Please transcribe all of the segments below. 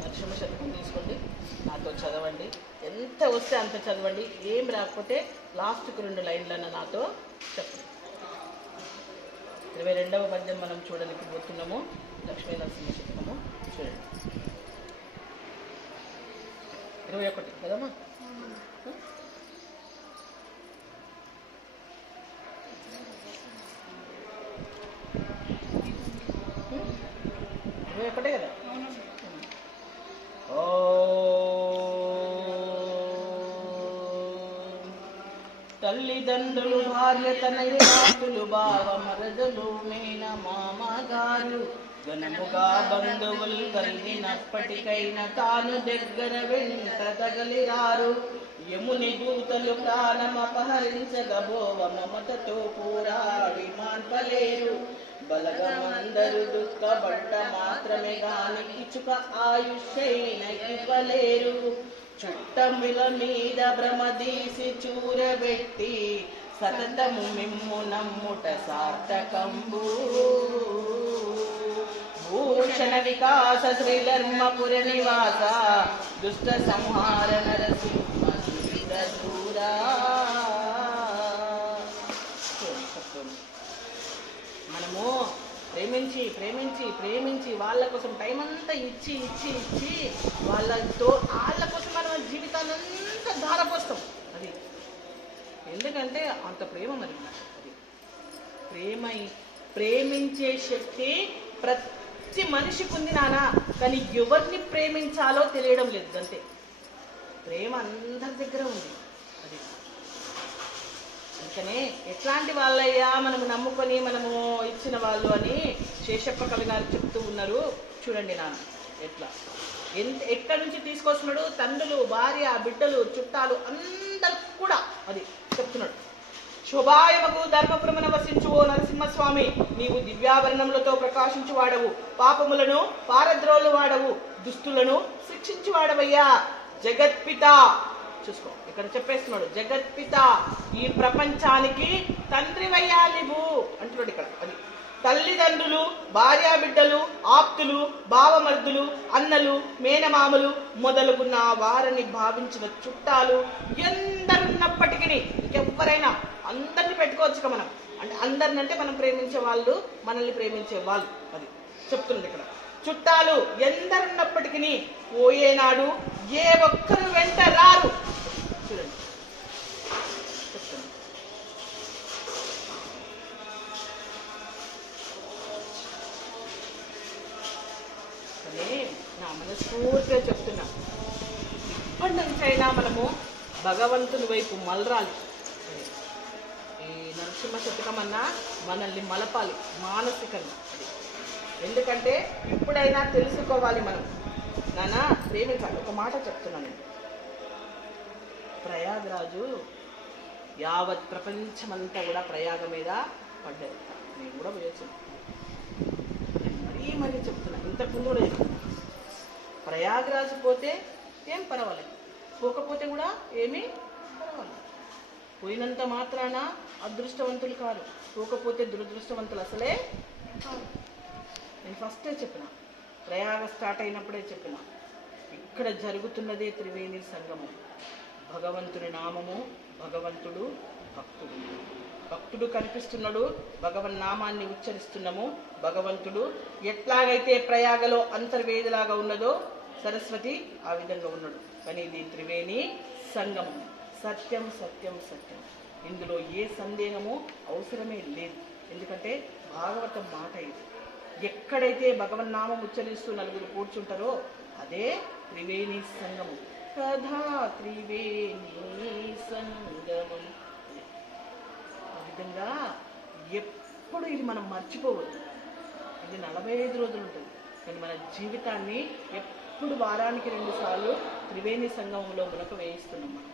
నరసింహ శతకం తీసుకోండి, నాతో చదవండి. ఎంత వస్తే అంత చదవండి. ఏం రాకపోతే లాస్ట్కి 2 లైన్లన్న నాతో చెప్పండి. 22వ పద్యం మనం చూడడానికి పోతున్నాము. లక్ష్మీ నరసింహ శతకము చూడండి. 21 కదమ్మా? 21 కదా? తల్లిదండ్రులు, భార్య, తనయులు, బావ, మరదలు, మేన మామగారు, ఘనముగా బంధువులు కలిగినప్పటికైనా తాను దగ్గర వెంట తగలిరారు. యముని దూతలు ప్రాణమపహరించగబోవ మమతతో పోరాడి మాన్పలేరు. బలగమందరు దుఃఖపడ్డ మాత్రమే గాని ఇచుక ఆయుష్యైన ఇవ్వలేరు. చుట్టముల మీద భ్రమదీసి చూరబెట్టి సతతము మిమ్ము నమ్ముట సార్థకంబు. భూషణ వికాస శ్రీధర్మపుర నివాస దుష్ట సంహార నరసింహ దూరా. మనము ప్రేమించి ప్రేమించి ప్రేమించి వాళ్ళ కోసం టైం అంతా ఇచ్చి ఇచ్చి ఇచ్చి వాళ్ళ కోసం మనం జీవితాన్ని అంతా ధారపోస్తాం. అది ఎందుకంటే అంత ప్రేమ. మరి అది ప్రేమించే శక్తి ప్రతి మనిషికి ఉంది నాన్న. కానీ ఎవరిని ప్రేమించాలో తెలియడం లేదు అంతే. ప్రేమ అందరి దగ్గర ఉంది. అది అందుకనే ఎట్లాంటి వాళ్ళయ్యా మనము నమ్ముకొని మనము ఇచ్చిన వాళ్ళు అని శేషప్ప కవి గారు చెప్తూ ఉన్నారు. చూడండి నాన్న ఎట్లా ఎక్కడి నుంచి తీసుకొస్తున్నాడు. తండ్రులు, భార్య, బిడ్డలు, చుట్టాలు అందరు కూడా అది చెప్తున్నాడు. శోభాయమగు ధర్మపురమున వసించు ఓ నరసింహస్వామి, నీవు దివ్యాభరణములతో ప్రకాశించు వాడవు, పాపములను పారద్రోలు వాడవు, దుస్తులను శిక్షించు వాడవయ్యా. జగత్పిత చూసుకో, ఇక్కడ చెప్పేస్తున్నాడు. జగత్పిత, ఈ ప్రపంచానికి తండ్రివయ్యా నీవు అంటున్నాడు ఇక్కడ. అది తల్లిదండ్రులు, భార్యాబిడ్డలు, ఆప్తులు, బావమర్దులు, అన్నలు, మేనమామలు మొదలుగున్న వారిని భావించిన చుట్టాలు ఎందరున్నప్పటికీ ఇంకెవ్వరైనా అందరిని పెట్టుకోవచ్చు మనం. అంటే అందరిని అంటే మనం ప్రేమించే వాళ్ళు, మనల్ని ప్రేమించే వాళ్ళు. అది చెప్తుంది ఇక్కడ. చుట్టాలు ఎందరున్నప్పటికీ పోయేనాడు ఏ ఒక్కరు వెంట రారు. చూడండి చెప్తుంది. నా మనస్ఫూర్తిగా చెప్తున్నా, ఇప్పటి నుంచైనా మనము భగవంతుని వైపు మలరాలి. ఈ నరసింహ శతకం అన్నా మనల్ని మలపాలి మానసికంగా. ఎందుకంటే ఇప్పుడైనా తెలుసుకోవాలి మనం. నాన్న ప్రేమించాలి. ఒక మాట చెప్తున్నాను. ప్రయాగరాజు యావత్ ప్రపంచమంతా కూడా ప్రయాగ మీద పడ్డారు. నేను కూడా పోయొచ్చు. మరీ చెప్తున్నా, ఇంతకుముందు కూడా చెప్తున్నా. ప్రయాగరాజు పోతే ఏం పర్వాలేదు, పోకపోతే కూడా ఏమీ పర్వాలేదు. పోయినంత మాత్రాన అదృష్టవంతులు కాదు, పోకపోతే దురదృష్టవంతులు అసలే కాదు. నేను ఫస్టే చెప్పిన, ప్రయాగ స్టార్ట్ అయినప్పుడే చెప్పిన, ఇక్కడ జరుగుతున్నదే త్రివేణి సంగమం. భగవంతుని నామము, భగవంతుడు, భక్తుడు. భక్తుడు కనిపిస్తున్నాడు, భగవన్ నామాన్ని ఉచ్చరిస్తున్నాము. భగవంతుడు ఎట్లాగైతే ప్రయాగలో అంతర్వేదిలాగా ఉన్నదో సరస్వతి ఆ విధంగా ఉన్నాడు. కానీ ఇది త్రివేణి సంగమం. సత్యం సత్యం సత్యం, ఇందులో ఏ సందేహము అవసరమే లేదు. ఎందుకంటే భాగవతం మాట ఇది. ఎక్కడైతే భగవన్నామం ఉచ్చరిస్తూ నలుగురు కూర్చుంటారో అదే త్రివేణి సంగమం. కథా త్రివేణి సంగమం. ఆ విధంగా ఎప్పుడు ఇది మనం మర్చిపోవద్దు. ఇది 45 రోజులు ఉంటుంది, కానీ మన జీవితాన్ని ఎప్పుడు వారానికి 2 సార్లు త్రివేణి సంగమంలో మునక వేయిస్తున్నాం మనం.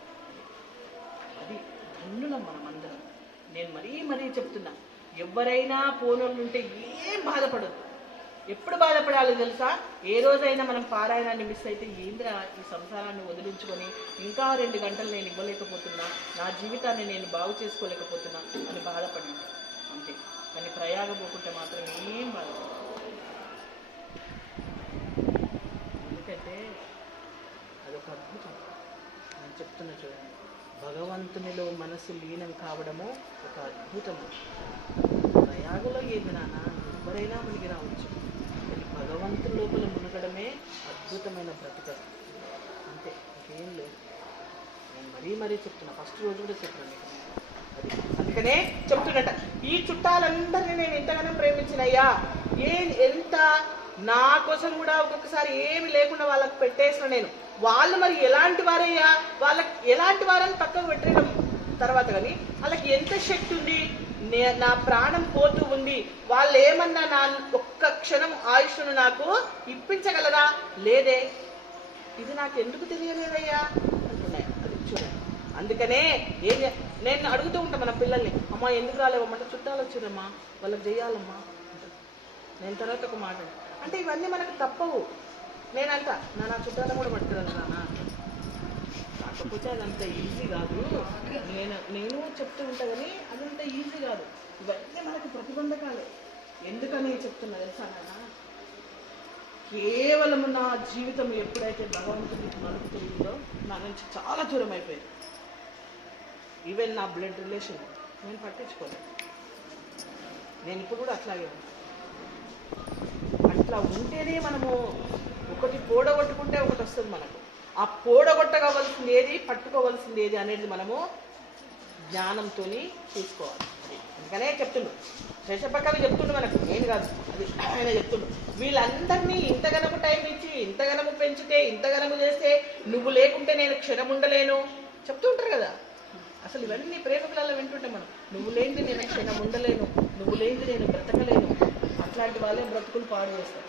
అది ధన్యులం మనం అందరం. నేను మరీ చెప్తున్నా, ఎవరైనా పోనోళ్ళుంటే ఏం బాధపడద్దు. ఎప్పుడు బాధపడాలి తెలుసా? ఏ రోజైనా మనం పారాయణాన్ని మిస్ అయితే ఏంద్రా ఈ సంసారాన్ని వదిలించుకొని ఇంకా 2 గంటలు నేను ఇవ్వలేకపోతున్నా, నా జీవితాన్ని నేను బాగు చేసుకోలేకపోతున్నా అని బాధపడి అంతే. కానీ ప్రయాగ పోకుంటే మాత్రం ఏం బాధపడదు. చెప్తున్నా చూడండి, భగవంతునిలో మనసు లీనం కావడము ఒక అద్భుతము. ప్రయాగలో ఏది నాన్న, ఎవరైనా మునిగి రావచ్చు, కానీ భగవంతుని లోపల మునగడమే అద్భుతమైన బ్రతుకడం. అంతే, ఇంకేం లేదు. నేను మరీ చెప్తున్నా, ఫస్ట్ రోజు కూడా చెప్తున్నాను మీకు అది. అందుకనే చెప్తున్నట, ఈ చుట్టాలందరినీ నేను ఎంతగానో ప్రేమించినయ్యా, ఎంత నా కోసం కూడా ఒక్కొక్కసారి ఏమి లేకుండా వాళ్ళకి పెట్టేసిన నేను. వాళ్ళు మరి ఎలాంటి వారయ్యా, వాళ్ళకి ఎలాంటి వారని పక్కకు పెట్టడం తర్వాత, కానీ వాళ్ళకి ఎంత శక్తి ఉంది, నా ప్రాణం పోతూ ఉంది, వాళ్ళు ఏమన్నా నా ఒక్క క్షణం ఆయుష్ను నాకు ఇప్పించగలరా? లేదే. ఇది నాకు ఎందుకు తెలియలేదయ్యా అంటున్నాయి. అది చూడండి. అందుకనే నేను అడుగుతూ ఉంటాను మన పిల్లల్ని, అమ్మ ఎందుకు రాలేవమ్మంటే చుట్టాలు వచ్చిరమ్మా, వాళ్ళకి చెయ్యాలమ్మా. నేను తర్వాత ఒక మాట అంటే ఇవన్నీ మనకు తప్పవు. నేనంట నా చుట్టాలను కూడా పట్టుకురాను నాన్న, కాకపోతే అదంత ఈజీ కాదు. నేను చెప్తూ ఉంటా, కానీ అదంత ఈజీ కాదు. ఇవన్నీ మనకు ప్రతిబంధకాలే. ఎందుకని చెప్తున్నా తెలుసా నాన్న, కేవలం నా జీవితం ఎప్పుడైతే భగవంతుడికి మలుపుతుందో నా నుంచి చాలా దూరం అయిపోయింది. ఈవెన్ నా బ్లడ్ రిలేషన్ నేను పట్టించుకోలేదు. నేను ఇప్పుడు కూడా అట్లాగే ఉంటాను. అట్లా ఉంటేనే మనము ఒకటి పోడగొట్టుకుంటే ఒకటి వస్తుంది మనకు. ఆ పోడగొట్టగవలసింది ఏది, పట్టుకోవలసింది ఏది అనేది మనము జ్ఞానంతో చూసుకోవాలి. అందుకనే చెప్తుండు శేషపక్కవి చెప్తుండు మనకు, నేను కాదు, అది ఆయన చెప్తుండు. వీళ్ళందరినీ ఇంతగనము టైం ఇచ్చి, ఇంతగనము పెంచితే, ఇంతగనము చేస్తే, నువ్వు లేకుంటే నేను క్షణం ఉండలేను చెప్తుంటారు కదా. అసలు ఇవన్నీ ప్రేమికులలో వింటుంటే మనం, నువ్వు లేనిది నేను క్షణం ఉండలేను, నువ్వు లేనిది నేను బ్రతకలేను, అట్లాంటి వాళ్ళే బ్రతుకులు పాడు చేస్తారు.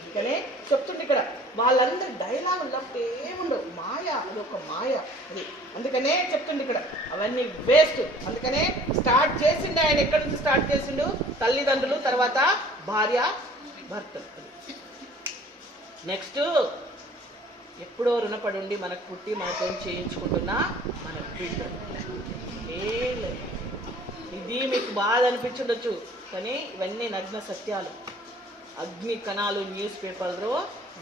అందుకనే చెప్తుండే ఇక్కడ, వాళ్ళందరూ డైలాగులు తప్ప ఏముండవు, మాయ, అది ఒక మాయ అది. అందుకనే చెప్తుండే ఇక్కడ, అవన్నీ వేస్ట్. అందుకనే స్టార్ట్ చేసిండు ఆయన. ఎక్కడి నుంచి స్టార్ట్ చేసిండు? తల్లిదండ్రులు, తర్వాత భార్య భర్తలు. నెక్స్ట్ ఎప్పుడో రుణపడి ఉండి మనకు పుట్టి మనతో చేయించుకుంటున్నా మన బిడ్డలు. ఏం లేదు, ఇది మీకు బాధ అనిపించుండొచ్చు, కానీ ఇవన్నీ నగ్న సత్యాలు. అగ్ని కణాలు న్యూస్ పేపర్లో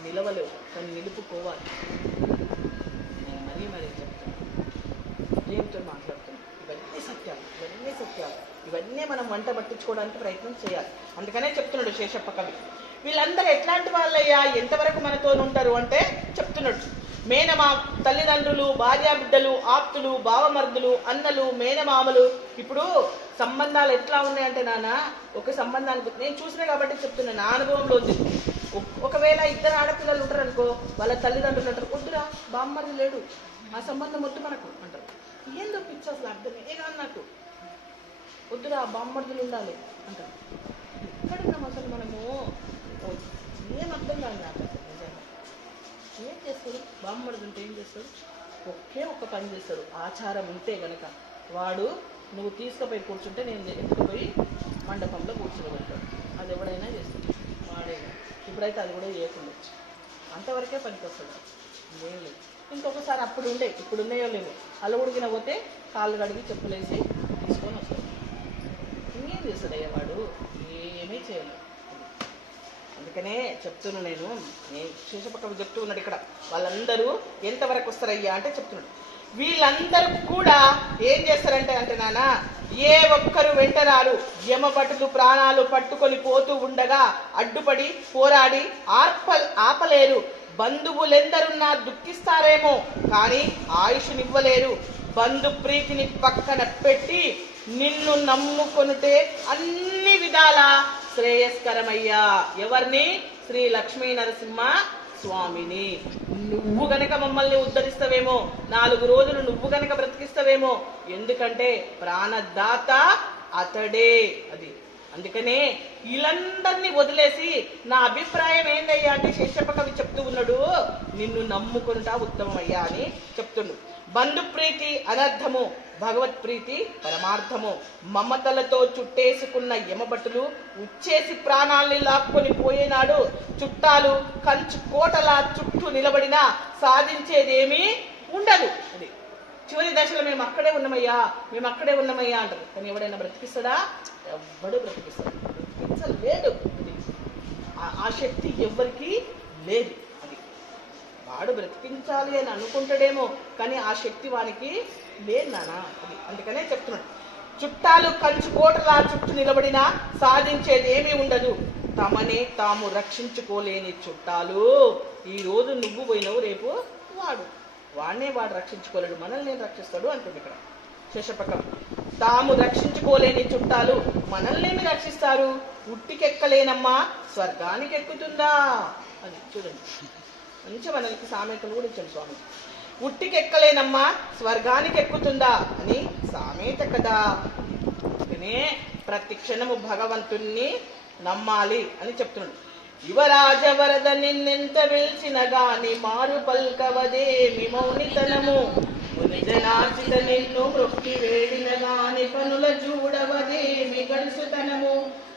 నిలవలేవు, కానీ నిలుపుకోవాలి. నేను మరీ చెప్తాను, దేవుడితో మాట్లాడుతున్నాను. ఇవన్నీ సత్యాలు, ఇవన్నీ మనం వంట పట్టించుకోవడానికి ప్రయత్నం చేయాలి. అందుకనే చెప్తున్నాడు శేషప్ప కవి, వీళ్ళందరూ ఎట్లాంటి వాళ్ళయ్యా, ఎంతవరకు మనతో ఉంటారు అంటే చెప్తున్నాడు. మేనమా తల్లిదండ్రులు, భార్యా బిడ్డలు, ఆప్తులు, బావమర్దులు, అన్నలు, మేనమామలు. ఇప్పుడు సంబంధాలు ఎట్లా ఉన్నాయంటే నాన్న, ఒక సంబంధానికి నేను చూసినా కాబట్టి చెప్తున్నా, నా అనుభవంలో ఉంది. ఒకవేళ ఇద్దరు ఆడపిల్లలు ఉంటారు అనుకో, వాళ్ళ తల్లిదండ్రులు అంటారు, వద్దురా బామ్మర్ది లేడు, ఆ సంబంధం వద్దు మనకు అంటారు. ఏందో పిచ్చి అసలు అర్థమే కాదు నాకు, వద్దురా బామ్మర్దులు ఉండాలి అంటారు. ఎక్కడున్నాం అసలు మనము? ఏం అర్థం కాదు నాకు అసలు నిజంగా. ఏం చేస్తాడు బామ్మర్ది ఉంటే? ఏం చేస్తాడు? ఒక్క పని చేస్తాడు, ఆచారం ఉంటే గనక వాడు నువ్వు తీసుకుపోయి కూర్చుంటే నేను ఎత్తుకుపోయి మండపంలో కూర్చోబెడతాడు. అది ఎవడైనా చేస్తాడు, వాడైనా. ఇప్పుడైతే అది కూడా చేయకుండా అంతవరకే పనికి వస్తాడు, ఏం లేదు. ఇంకొకసారి అప్పుడు ఉండే, ఇప్పుడు ఉన్నాయో లేవో, అల్ల ఉడికిన పోతే కాళ్ళు కడిగి చెప్పులేసి తీసుకొని వస్తాడు. ఇంకేం చేస్తాడు అయ్యా వాడు? ఏమీ చేయలేదు. అందుకనే చెప్తున్నా నేను శేషపక్కవి చెప్తూ ఉన్నాడు ఇక్కడ, వాళ్ళందరూ ఎంతవరకు వస్తారయ్యా అంటే చెప్తున్నాడు. వీళ్ళందరూ కూడా ఏం చేస్తారంటే నాన్న, ఏ ఒక్కరు వెంటరారు, యమభటులు ప్రాణాలు పట్టుకొని పోతూ ఉండగా అడ్డుపడి పోరాడి ఆపలేరు. బంధువులెందరున్నా దుఃఖిస్తారేమో కానీ ఆయుష్నివ్వలేరు. బంధు ప్రీతిని పక్కన పెట్టి నిన్ను నమ్ముకొనుటే అన్ని విధాల శ్రేయస్కరమయ్యా. ఎవరిని? శ్రీ లక్ష్మీ నరసింహ స్వామిని. నువ్వు గనక మమ్మల్ని ఉద్ధరిస్తావేమో, 4 రోజులు నువ్వు గనక బ్రతికిస్తావేమో, ఎందుకంటే ప్రాణదాత అతడే. అది అందుకనే వీళ్ళందరినీ వదిలేసి నా అభిప్రాయం ఏందయ్యా అంటే శేషప్ప కవి చెప్తూ ఉన్నాడు, నిన్ను నమ్ముకుంటా ఉత్తమమయ్యా అని చెప్తుండు. బంధుప్రీతి అనర్థము, భగవత్ ప్రీతి పరమార్థము. మమతలతో చుట్టేసుకున్న యమభటులు ఉచ్చేసి ప్రాణాల్ని లాక్కొని పోయేనాడు. చుట్టాలు కంచు కోటలా చుట్టూ నిలబడినా సాధించేదేమీ ఉండదు. అది చివరి దశలో మేము అక్కడే ఉన్నామయ్యా అంటారు. కానీ ఎవడైనా బ్రతికిస్తాడా? ఎవ్వడు బ్రతికిస్తాడు, బ్రతికించలేడు. అది ఆ శక్తి ఎవరికి లేదు. అది వాడు బ్రతికించాలి అని అనుకుంటాడేమో, కానీ ఆ శక్తి వానికి లేదు నానా. అది అందుకనే చెప్తున్నాడు, చుట్టాలు కంచు కోటలా చుట్టూ నిలబడినా సాధించేది ఏమీ ఉండదు, తమనే తాము రక్షించుకోలేని చుట్టాలు. ఈ రోజు నువ్వు పోయినవు, రేపు వాడినే వాడు రక్షించుకోలేడు, మనల్ని నేను రక్షిస్తాడు అంటుంది ఇక్కడ శేషపకం. తాము రక్షించుకోలేని చుట్టాలు మనల్నేమి రక్షిస్తారు? ఉట్టికెక్కలేనమ్మా స్వర్గానికి ఎక్కుతుందా? అది చూడండి, మంచి మనకి సామెతలు కూడా ఇచ్చాడు స్వామి. ఉట్టికెక్కలేనమ్మా స్వర్గానికి ఎక్కుతుందా అని సామెత కదా. అందుకనే ప్రతి క్షణము భగవంతుణ్ణి నమ్మాలి అని చెప్తున్నాడు. యువరాజ వరద నిన్నెంత పిలిచిన గాని మారు పల్కవదేమి మౌనితనము, జనార్చిత నిన్ను మృక్కి వేడిన గాని కనుల చూడవదేమి గడుసుతనము,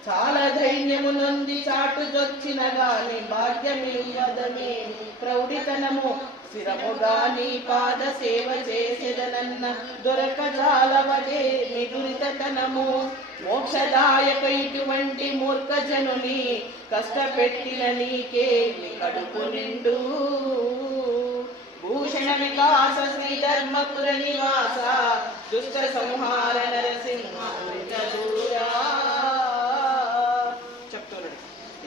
చాలా ధైర్యము నొంది చాటు జొచ్చిన గాని భాగ్యమివ్వదమేమి ప్రౌఢితనము, స్థిరముగా నీ పాద సేవ చేసేదనన్న దొరకజాలవదేమి దురితతనము, మోక్షదాయక ఇటువంటి మూర్ఖ జనుని కష్టపెట్టిన నీకే కడుపు నిండు, భూషణ వికాస శ్రీ ధర్మపుర నివాస దుష్ట సంహార నరసింహ చెప్తున్నాడు.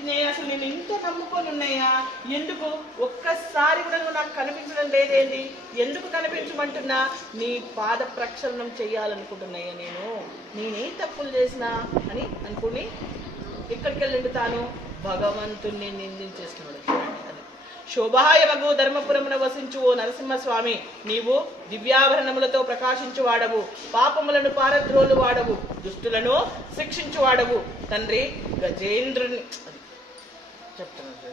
నేను అసలు నేను ఇంత నమ్ముకొని ఉన్నాయా, ఎందుకు ఒక్కసారి కూడా నువ్వు నాకు కనిపించడం లేదేంటి, ఎందుకు కనిపించమంటున్నా? నీ పాద ప్రక్షాళనం చెయ్యాలనుకుంటున్నాయా, నేనేం తప్పులు చేసినా అని అనుకుని ఎక్కడికి వెళ్ళండి తాను భగవంతుణ్ణి నిందించేస్తున్నాడు. అది శోభాయమగు ధర్మపురమున వసించు ఓ నరసింహస్వామి, నీవు దివ్యాభరణములతో ప్రకాశించు వాడవు, పాపములను పారద్రోలు వాడవు, దుష్టులను శిక్షించు వాడవు తండ్రి గజేంద్రుని. అది చెప్తున్నాడు.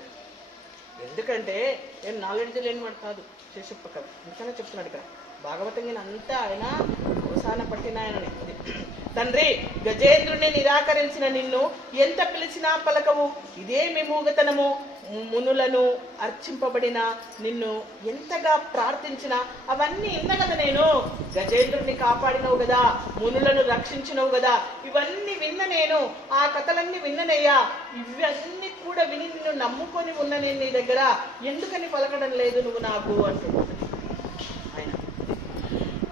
ఎందుకంటే నేను నాలెడ్జ్ లేనివాడు కాదు శేషప్ప, అందుకనే చెప్తున్నాడు ఇక్కడ భాగవతం అంతా ఆయన అవసాన పట్టిన ఆయనని. తండ్రి గజేంద్రుని నిరాకరించిన నిన్ను ఎంత పిలిచినా పలకవు, ఇదేమి మూగతనము, మునులను అర్చింపబడిన నిన్ను ఎంతగా ప్రార్థించినా అవన్నీ విన్న కదా, నేను గజేంద్రుడిని కాపాడినవు కదా, మునులను రక్షించినవు కదా, ఇవన్నీ విన్న నేను, ఆ కథలన్నీ విన్ననయ్యా, ఇవన్నీ కూడా విని నిన్ను నమ్ముకొని ఉన్న నేను నీ దగ్గర ఎందుకని పలకడం లేదు నువ్వు నాకు అంటున్నాడు ఆయన.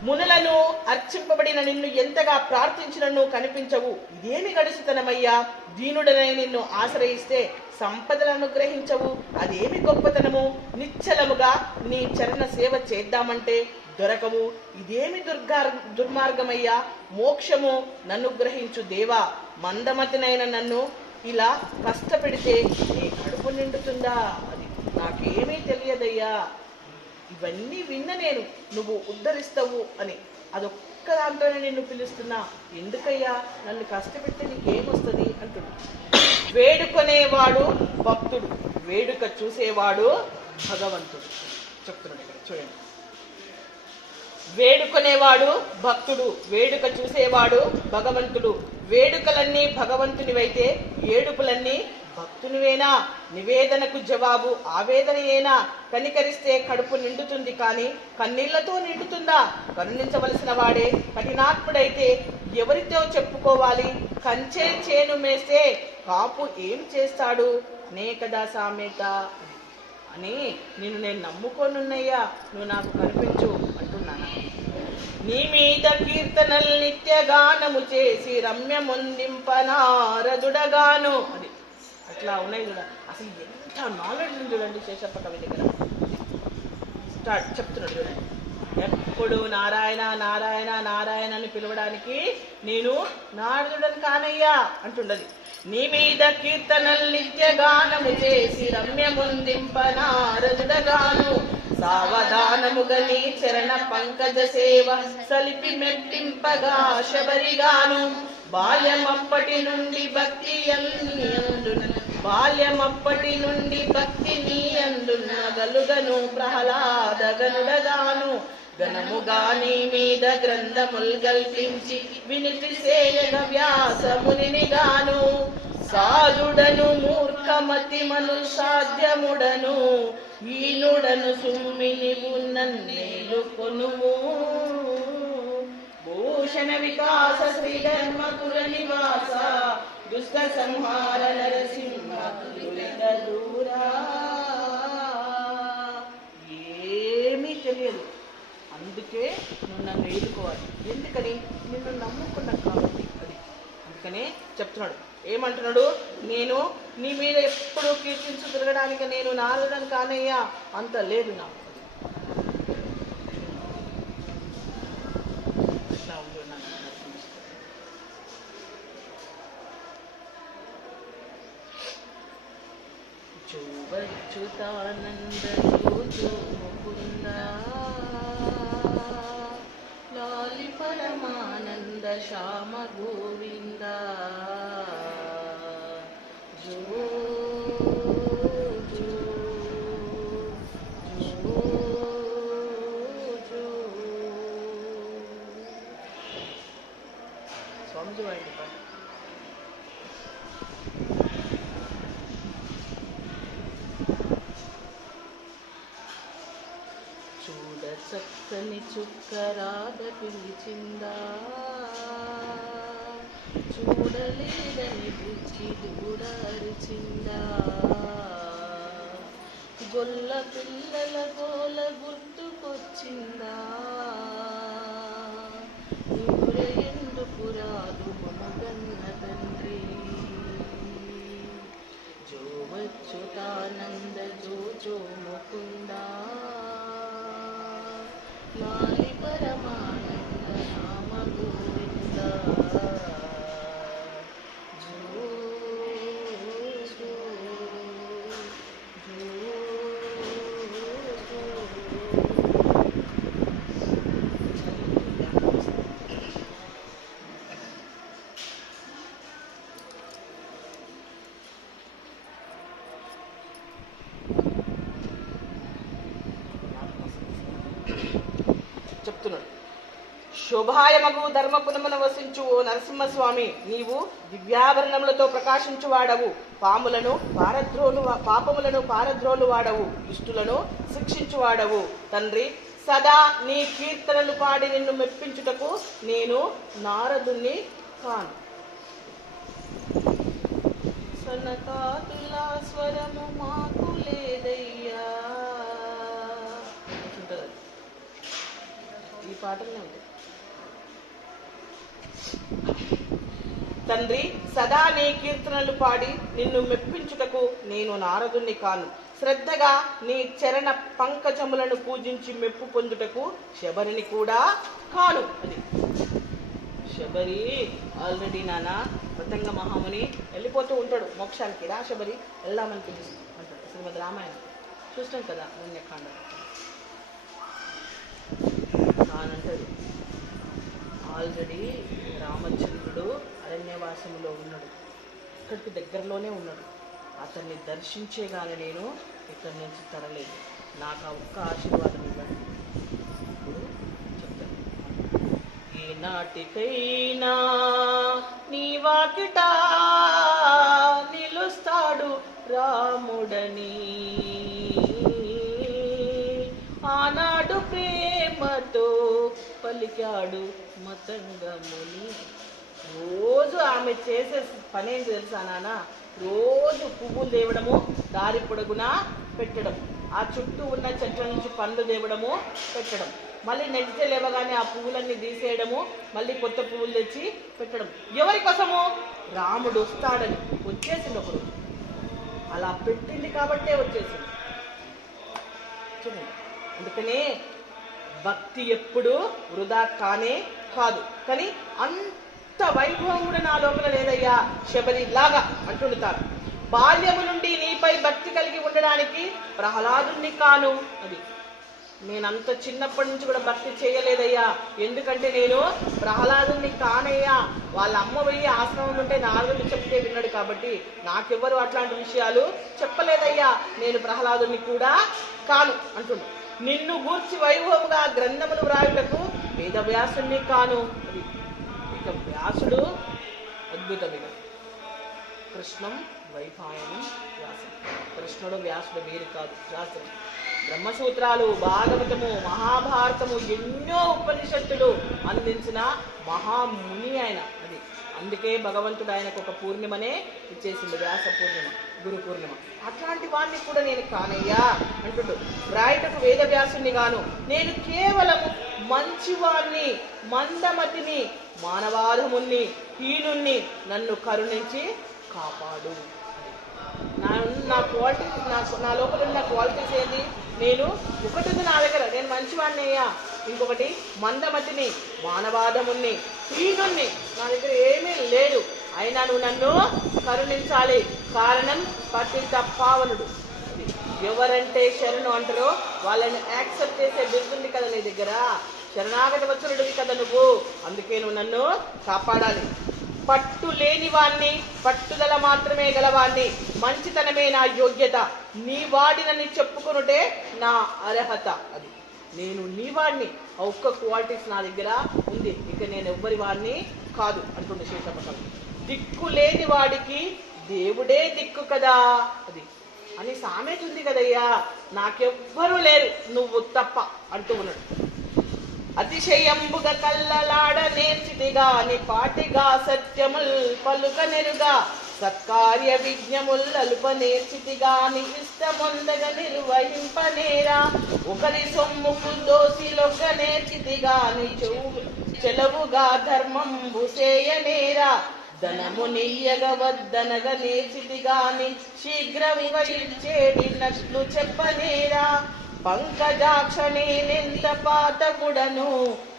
మునులను అర్చింపబడిన నిన్ను ఎంతగా ప్రార్థించినను కనిపించవు, ఇదేమి గడుసుతనమయ్యా, దీనుడనై నిన్ను ఆశ్రయిస్తే సంపదలను అనుగ్రహించవు, అదేమి గొప్పతనము, నిశ్చలముగా నీ చరణ సేవ చేద్దామంటే దొరకవు, ఇదేమి దుర్మార్గమయ్యా, మోక్షము నన్ను గ్రహించు దేవా, మందమతినైన నన్ను ఇలా కష్టపెడితే నీ కడుపు నిండుతుందా? అది నాకేమీ తెలియదయ్యా, ఇవన్నీ విన్న నేను నువ్వు ఉద్ధరిస్తావు అని అదొక్క దాంట్లోనే నిన్ను పిలుస్తున్నా, ఎందుకయ్యా నన్ను కష్టపెట్టి నీకేమొస్తుంది అంటున్నా. వేడుకొనేవాడు భక్తుడు, వేడుక చూసేవాడు భగవంతుడు చెప్తున్నాడు ఇక్కడ చూడండి. వేడుకొనేవాడు భక్తుడు, వేడుక చూసేవాడు భగవంతుడు. వేడుకలన్నీ భగవంతునివైతే ఏడుపులన్నీ భక్తునివేనా? నివేదనకు జవాబు ఆవేదనయేనా? కనికరిస్తే కడుపు నిండుతుంది కానీ కన్నీళ్లతో నిండుతుందా? కరుణించవలసిన వాడే కఠినాత్ముడైతే ఎవరితో చెప్పుకోవాలి? కంచే చేను మేస్తే కాపు ఏం చేస్తాడు అనే కదా సామెత అని నేను నమ్ముకోనున్నయ్యా, నువ్వు నాకు కనిపించు అంటున్నాను. నీ మీద కీర్తనల్ నిత్యగానము చేసి రమ్యముందింపనారదుడగాను. అది అట్లా ఉన్నాయి చూడ, అసలు ఎంత నాలెడ్జ్ ఉంది చూడండి శేషప్ప కవి దగ్గర. స్టార్ట్ చెప్తున్నాడు చూడండి, ఎప్పుడు నారాయణ నారాయణ నారాయణ అని పిలవడానికి నేను నారదుడని కానయ్యా అంటుండది. నీ మీద కీర్తనల్ నిత్యగానము చేసి రమ్యముందింపనారదుడగాను. సావధానముగా నీ చరణ పంకజ సేవ సలిపి మెప్పింపగా శబరిగాను. బాల్యమప్పటి నుండి భక్తి నీ అందున్న గలుగను ప్రహ్లాదగనుడగాను. గణముగా నీ మీద గ్రంథముల్ కల్పించి వినితి సేయగ వ్యాసమునిగాను. సాధుడను మూర్ఖమతి మను సాధ్యముడను ఈనుడను సుమ్మినివు నన్నేలు కొనుము. భూషణ వికాస శ్రీ ధర్మపుర నివాస దుష్ట సంహార నరసింహ దూరా. నువ్వు నన్ను ఎదుర్కోవాలి. ఎందుకని? నిన్ను నమ్ముకున్నా కాబట్టి. అది అందుకనే చెప్తున్నాడు. ఏమంటున్నాడు? నేను నీ మీద ఎప్పుడు కీర్తించు తిరగడానికి నేను నారదుడని కానయ్యా, అంత లేదు నాకు. అట్లా ఉండు నాకు. చూవచ్చుతానంద జో ముకుంద లాలి పరమానంద శ్యామ గోవింద జో జో జో జో. స్వామిజీ వాడి పాట. చూడ చక్కని చుక్క రాధ పిలిచిందా, చూడలేదని బుజ్జి కూడా అరిచిందా, గొల్ల పిల్లల గోల గుర్తుకొచ్చిందా, ఊర ఎందుకు రాదు మమగన్న తండ్రి, జో వచ్చుతానంద జో జో ముకుందా లాలి పరమానంద రామ గోవింద జో జో జో చెప్తున్నాడు. శోభాయమగు ధర్మపురమున వసించు ఓ నరసింహస్వామి, నీవు దివ్యాభరణములతో ప్రకాశించువాడవు, పాపములను పారద్రోలు వాడవు, దుష్టులను శిక్షించువాడవు. తండ్రి, సదా నీ కీర్తనలు పాడి నిన్ను మెప్పించుటకు నేను నారదుని కాను. సనకాతుల స్వరము మాకు లేదయ్యా. ఈ పాటలనే ఉంది. తండ్రి, సదా నీ కీర్తనలు పాడి నిన్ను మెప్పించుటకు నేను నారదుని కాను. శ్రద్ధగా నీ చరణ పంకజములను పూజించి మెప్పు పొందుటకు శబరిని కూడా కాను. అది శబరి ఆల్రెడీ నానా పతంగ మహాముని వెళ్ళిపోతూ ఉంటాడు మోక్షానికి. రా శబరి వెళ్దామని పిలుస్తుంది అంటాడు. శ్రీమద్ రామాయణం చూస్తాం కదా, అరణ్యకాండ. కానంటాడు ఆల్రెడీ రామచంద్రుడు అరణ్యవాసములో ఉన్నాడు, ఇక్కడికి దగ్గరలోనే ఉన్నాడు. అతన్ని దర్శించేగానే నేను ఇక్కడి నుంచి తరలేదు. నాకు ఆ ఒక్క ఆశీర్వాదం ఇవ్వండి. చెప్తాను. ఈనాటికైనా నీ వాకిట నిలుస్తాడు రాముడని, ఆనాడు ప్రేమతో పలికాడు మతంగముని. రోజు ఆమె చేసే పని ఏంటి తెలుసా నాన్న? రోజు పువ్వులు తేవడము, దారి పొడుగునా పెట్టడం, ఆ చుట్టూ ఉన్న చెట్ల నుంచి పండ్లు తేవడము పెట్టడం, మళ్ళీ నెక్స్ట్ డే లేవగానే ఆ పువ్వులన్నీ తీసేయడము, మళ్ళీ కొత్త పువ్వులు తెచ్చి పెట్టడం. ఎవరి కోసము? రాముడు వస్తాడని. వచ్చేసింది ఒకరు, అలా పెట్టింది కాబట్టే వచ్చేసింది. చూడండి, అందుకనే భక్తి ఎప్పుడు వృధా కానే కాదు. కానీ అంత వైభవం కూడా నా లోపల లేదయ్యా శబరి లాగా అంటుంటారు. బాల్యము నుండి నీపై భక్తి కలిగి ఉండడానికి ప్రహ్లాదుని కాను. అది నేనంత చిన్నప్పటి నుంచి కూడా భక్తి చేయలేదయ్యా, ఎందుకంటే నేను ప్రహ్లాదుని కానయ్యా. వాళ్ళ అమ్మ పోయి ఆశ్రమం ఉంటే నారదుడు చెప్తే విన్నాడు కాబట్టి నాకెవ్వరు అట్లాంటి విషయాలు చెప్పలేదయ్యా. నేను ప్రహ్లాదుని కూడా కాను అంటున్నాడు. నిన్ను గూర్చి వైభవముగా గ్రంథములు వ్రాయుటకు వేదవ్యాసుని కాను. అది ఇక వ్యాసుడు అద్భుతమైన కృష్ణం వైపాయనం వ్యాసం. కృష్ణుడు వ్యాసుడు వేరు కాదు, వ్యాసుడు. బ్రహ్మసూత్రాలు, భాగవతము, మహాభారతము, ఎన్నో ఉపనిషత్తులు అందించిన మహాముని ఆయన. అది అందుకే భగవంతుడు ఆయనకు ఒక పూర్ణిమనే ఇచ్చేసింది, వ్యాస పూర్ణిమ. గురు పూర్ణిమ. అట్లాంటి వాడిని కూడా నేను కానయ్యా అంటుండు. రాయటకు వేదవ్యాసుని గాను, నేను కేవలము మంచివాణ్ణి, మందమతిని, మానవాధముని, హీనుణ్ణి, నన్ను కరుణించి కాపాడు. నా క్వాలిటీస్, నా లోపల ఉన్న క్వాలిటీస్ ఏంది? నేను ఒకటి నా దగ్గర, నేను మంచివాడిని అయ్యా. ఇంకొకటి మందమతిని, మానవాదముని, హీనుణ్ణి, నా దగ్గర ఏమీ లేదు. అయినా నువ్వు నన్ను కరుణించాలి. కారణం పతిత పావనుడు. ఎవరంటే శరణు అంటారో వాళ్ళని యాక్సెప్ట్ చేసే బిరుదుంది కదా నీ దగ్గర. శరణాగతి వత్సలుడివి కదా నువ్వు. అందుకే నువ్వు నన్ను కాపాడాలి. పట్టు లేని వాణ్ణి, పట్టుదల మాత్రమే గలవాణ్ణి, మంచితనమే నా యోగ్యత, నీ వాడినని చెప్పుకునుటే నా అర్హత. అది నేను నీ వాడిని, ఆ ఒక్క క్వాలిటీస్ నా దగ్గర ఉంది. ఇక నేను ఎవ్వరి వాడిని కాదు అంటుండే శేషపకం. దిక్కు లేని వాడికి దేవుడే దిక్కు కదా అది అని సామెత ఉంది కదయ్యా. నాకెవ్వరూ లేరు నువ్వు తప్ప అంటూ ఉన్నాడు. అతిశయంబుగా కల్లలాడ నేర్చితిగాని పాటిగా సత్యముల్ పలుక నెరుగా, సత్కార్య విజ్ఞముల్ అలుప నేర్చితిగాని ఇష్టమొందగ నిర్వహింపనేరా, ఒకరి సొమ్ముకు దోసిలొక్క నేర్చితిగాని చెలవుగా ధర్మంబు చేయనేరా, ధనము నెయ్యగ వద్దనగ నేర్చితిగాని శీఘ్రముగా ఇచ్చేడినట్లు చెప్పనేరా, పంకజాక్షనేనెంత పాతకుడను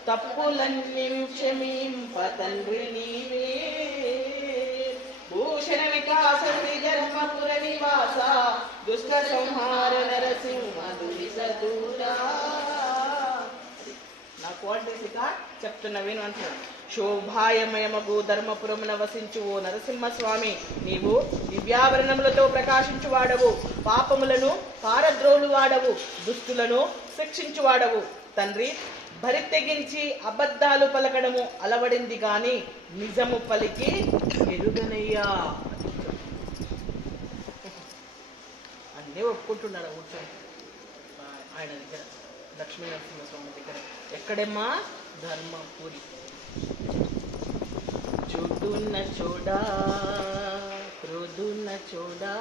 తప్పులన్నీ క్షమింప తండ్రి నీవే, భూషణ వికాస ధర్మపుర నివాస దుష్ట సంహార నరసింహ దురిసదూరా. నా క్వాలిటీస్ ఇక చెప్తున్నా విను అంటున్నాడు. శోభాయమయమగు ధర్మపురమున వసించు ఓ నరసింహస్వామి, నీవు దివ్యాభరణములతో ప్రకాశించువాడవు, పాపములను పారద్రోలు వాడవు, దుష్టులను శిక్షించువాడవు. తండ్రి, భరి తెగించి అబద్ధాలు పలకడము అలవడింది గాని నిజము పలికి ఎరుగనయ్యా. అన్నీ ఒప్పుకుంటున్నాడు కూర్చొని ఆయన దగ్గర, లక్ష్మీ నరసింహస్వామి దగ్గర. ఎక్కడమ్మా? ధర్మపురి. చూడున్న చూడా, క్రోధున్న చూడా,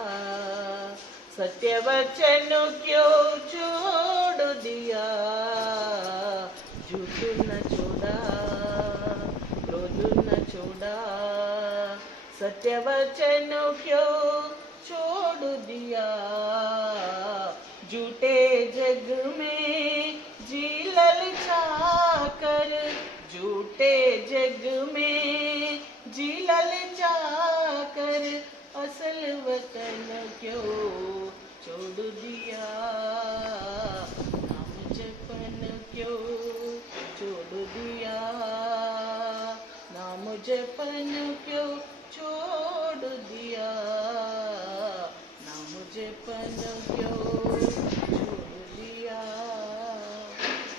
సత్యవచను క్యో చూడు దియా, జూటున్న చూడా, క్రోధున్న చూడా, సత్యవచను క్యో छोड़ दिया, झूठे जग में जी ललचाकर, झूठे जग में जी ललचाकर, असल वतन क्यों छोड़ दिया, नाम जपन क्यों छोड़ दिया, नाम जपन क्यों छोड़ दिया,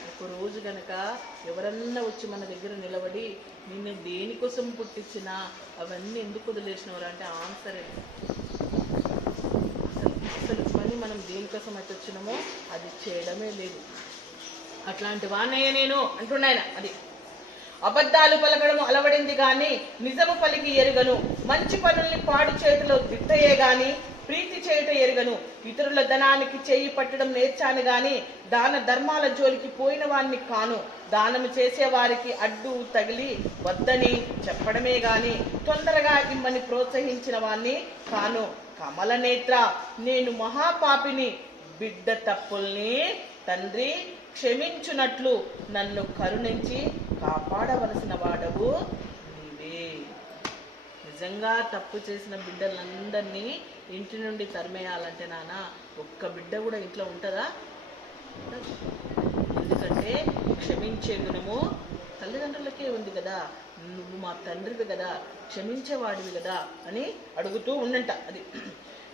ఒకరోజు గనక ఎవరన్నా వచ్చి మన దగ్గర నిలబడి నిన్ను దేనికోసం పుట్టించినా అవన్నీ ఎందుకు వదిలేసినవారు అంటే ఆన్సర్ అసలు పని మనం దేనికోసం అయితే వచ్చినామో అది చేయడమే లేదు. అట్లాంటి వాణ్ణయ్య నేను అంటున్నాయన. అది అబద్ధాలు పలకడము అలవడింది గాని నిజము పలికి ఎరుగను, మంచి పనుల్ని పాడు చేతిలో దిద్దయే గాని ప్రీతి చేయుట ఎరుగను, ఇతరుల ధనానికి చేయి పట్టడం నేర్చాను గాని దాన ధర్మాల జోలికి పోయిన వాణ్ణి కాను, దానము చేసే వారికి అడ్డు తగిలి వద్దని చెప్పడమే గాని తొందరగా ఇమ్మని ప్రోత్సహించిన వాణ్ణి కాను. కమల నేత్ర, నేను మహాపాపిని, బిడ్డ తప్పుల్ని తండ్రి క్షమించునట్లు నన్ను కరుణించి కాపాడవలసిన వాడవు నీవే. నిజంగా తప్పు చేసిన బిడ్డలందరినీ ఇంటి నుండి తరిమేయాలంటే నాన్న ఒక్క బిడ్డ కూడా ఇంట్లో ఉంటుందా? ఎందుకంటే క్షమించే గుణము తల్లిదండ్రులకే ఉంది కదా, నువ్వు మా తండ్రివి కదా, క్షమించేవాడివి కదా అని అడుగుతూ ఉండంట. అది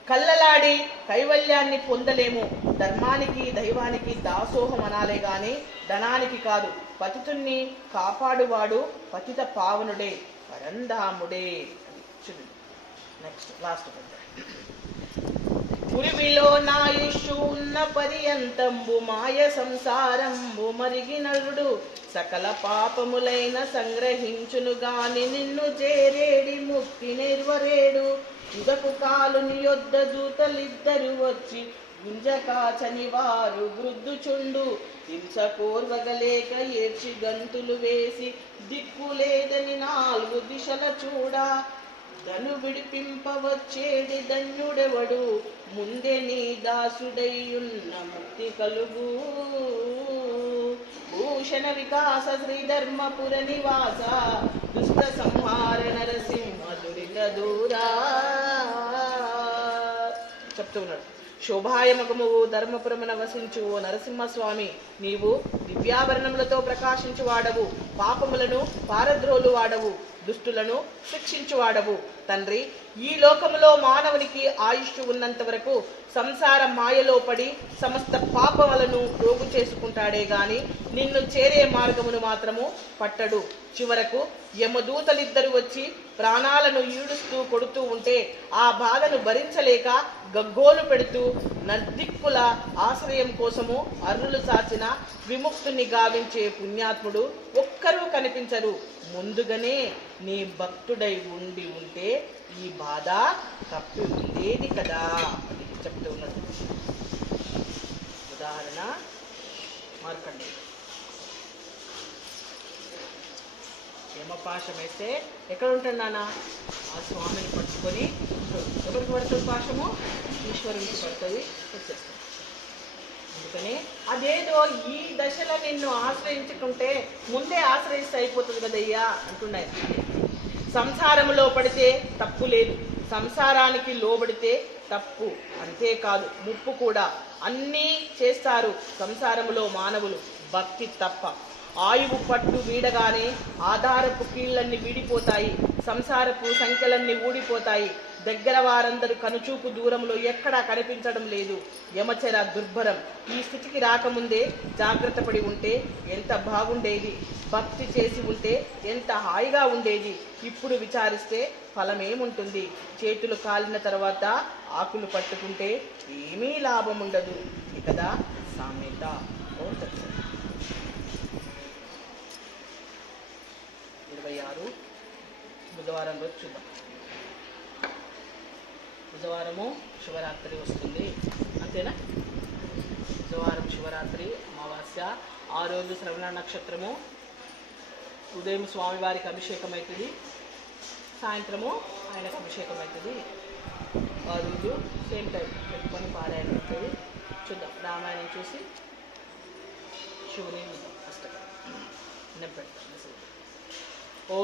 కళ్ళలాడి కైవల్యాన్ని పొందలేము, ధర్మానికి దైవానికి దాసోహం అనాలే గాని ధనానికి కాదు, పతితుణ్ణి కాపాడువాడు పతిత పావనుడే పరంధాముడే. నెక్స్ట్ లాస్ట్ పురివిలో నాయుషు ఉన్న పర్యంతంబు మాయ సంసారంబు మరిగినరుడు, సకల పాపములైన సంగ్రహించును గాని నిన్ను చేరేడి ముక్తి నిర్వరేడు, యుగపు కాలుని యొద్ద దూతలిద్దరు వచ్చి గుంజకాచని వారు వృద్ధుచుండు హింస కోర్వగలేక ఏడ్చి గంతులు వేసి దిక్కులేదని 4 దిశల చూడా ధను విడిపింపవచ్చేడి ధన్యుడెవడు ముందే నీ దాసుడయ్యున్న ముక్తి కలుగు భూషణ వికాస శ్రీధర్మపుర నివాస దుష్ట సంహార నరసింహ దురిత దూరా చెప్తూ ఉన్నాడు. శోభాయమగము ధర్మపురమున వసించు ఓ నరసింహస్వామి, నీవు దివ్యాభరణములతో ప్రకాశించు వాడవు, పాపములను పారద్రోలు వాడవు, దుష్టులను శిక్షించువాడవు. తండ్రి, ఈ లోకములో మానవునికి ఆయుష్ ఉన్నంత వరకు సంసార మాయలో పడి సమస్త పాపములను ప్రోగు చేసుకుంటాడే గాని నిన్ను చేరే మార్గమును మాత్రము పట్టడు. చివరకు యమదూతలిద్దరు వచ్చి ప్రాణాలను ఈడుస్తూ కొడుతూ ఉంటే ఆ బాధను భరించలేక గగ్గోలు పెడుతూ నర్దిక్కుల ఆశ్రయం కోసము అర్రులు సాచిన విముక్తుని గావించే పుణ్యాత్ముడు ఒక్కరూ కనిపించరు. ముందుగానే నీ భక్తుడై ఉండి ఉంటే ఈ బాధ తప్పి ఉండేది కదా అని చెప్తూ ఉన్నది. ఉదాహరణ మార్కండేయుడు. యమపాశం వేస్తే ఎక్కడ ఉంటాడు నాన్న? ఆ స్వామిని పట్టుకొని ఎవరికి పడుతుంది పాశము? ఈశ్వరునికి పడుతుంది, వచ్చేస్తుంది. అందుకని అదేదో ఈ దశలో నిన్ను ఆశ్రయించుకుంటే ముందే ఆశ్రయిస్తే అయిపోతుంది కదయ్యా అంటున్నాయి. సంసారంలో పడితే తప్పు లేదు, సంసారానికి లోబడితే తప్పు, అంతేకాదు ముప్పు కూడా. అన్నీ చేస్తారు సంసారములో మానవులు, భక్తి తప్ప. ఆయువు పట్టు వీడగానే ఆధారపు కీళ్ళన్నీ వీడిపోతాయి, సంసారపు సంఖ్యలన్నీ ఊడిపోతాయి. దగ్గర వారందరూ కనుచూపు దూరంలో ఎక్కడా కనిపించడం లేదు. యమచర దుర్భరం. ఈ స్థితికి రాకముందే జాగ్రత్త పడి ఉంటే ఎంత బాగుండేది, భక్తి చేసి ఉంటే ఎంత హాయిగా ఉండేది. ఇప్పుడు విచారిస్తే ఫలమేముంటుంది? చేతులు కాలిన తర్వాత ఆకులు పట్టుకుంటే ఏమీ లాభం ఉండదు. కదా సామెత. 26 బుధవారం రోజు చూద్దాం. బుధవారము శివరాత్రి వస్తుంది, అంతేనా? బుధవారం శివరాత్రి అమావాస్య. ఆ రోజు శ్రవణ నక్షత్రము. ఉదయం స్వామివారికి అభిషేకం అవుతుంది, సాయంత్రము ఆయనకు అభిషేకం అవుతుంది. ఆ రోజు సేమ్ టైం పెట్టుకొని పారాయణ అవుతుంది. చూద్దాం, రామాయణం చూసి శివుని అష్టకం నేను పెడతాను. ఓ